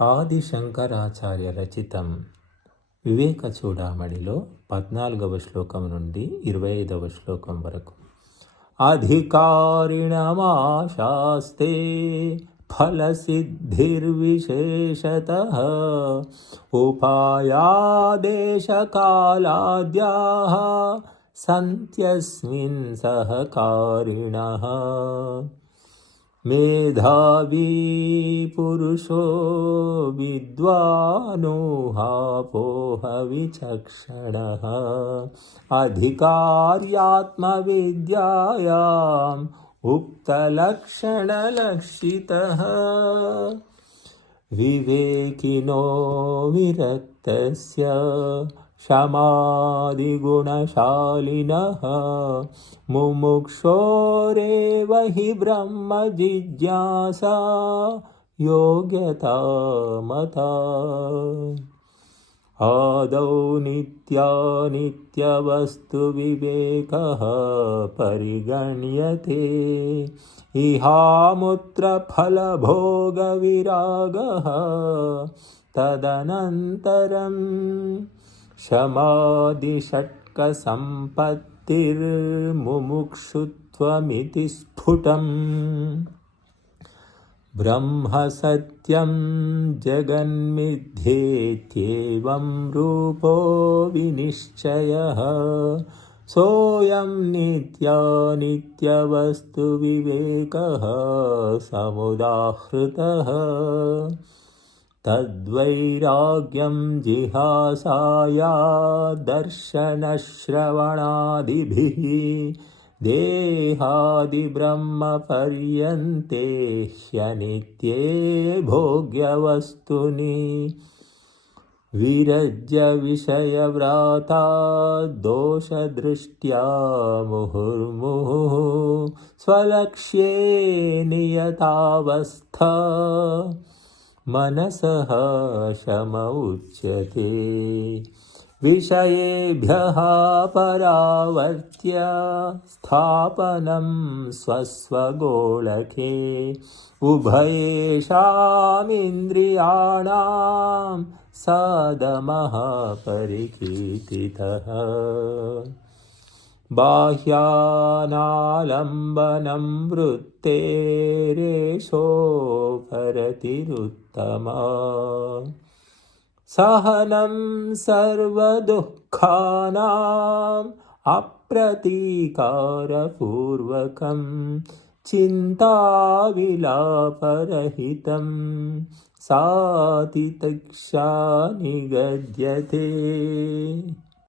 ఆదిశంకరాచార్య రచితం వివేక చూడామణిలో 14వ శ్లోకం నుండి 25వ శ్లోకం వరకు. అధికారిణమాశాస్తే ఫలసిద్ధిర్విశేషతః ఉపాయాదేశకాలాద్యాః సంత్యస్మిన్ సహకారిణః. మేధావీ పురుషో విద్వానోహాపోహ విచక్షణః అధికార్యాత్మవిద్యాయాం ఉక్తలక్షణలక్షితః. వివేకినో విరక్తస్య శమాదిగుణశాలినః ముముక్షోరేవ హి బ్రహ్మ జిజ్ఞాసా యోగ్యతా మతా. ఆదౌ నిత్యానిత్యవస్తు వివేకః పరిగణ్యతే ఇహాముత్ర ఫలభోగ విరాగః తదనంతరం శమాదిషట్క సంపత్తిర్ముముక్షుత్వమితి స్ఫుటం. బ్రహ్మ సత్యం జగన్మిథ్యేత్యేవం రూపో వినిశ్చయః సోయం నిత్యానిత్యవస్తు వివేకః సముదాహృతః. తద్వైరాగ్యం జిహాసాయా దర్శనశ్రవణాదిభిః దేహాదిబ్రహ్మపర్యంతే హ్యనిత్యే భోగ్యవస్తుని. విరజ్య విషయవ్రాతా దోషదృష్ట్యా ముహుర్ముహుః స్వలక్ష్యే నియతావస్థా మనసః శమ ఉచ్యతే. విషయేభ్యః పరావర్త్య స్థాపనం స్వస్వగోళకే ఉభయేషామింద్రియాణాం సాదమః పరికీర్తితః. బాహ్యానాలంబనం వృత్తేరేషోపరతిరుత్తమా. సహనం సర్వదుఃఖానాం అప్రతీకారపూర్వకం చింతావిలాపరహితం సాతితిక్షా నిగద్యతే.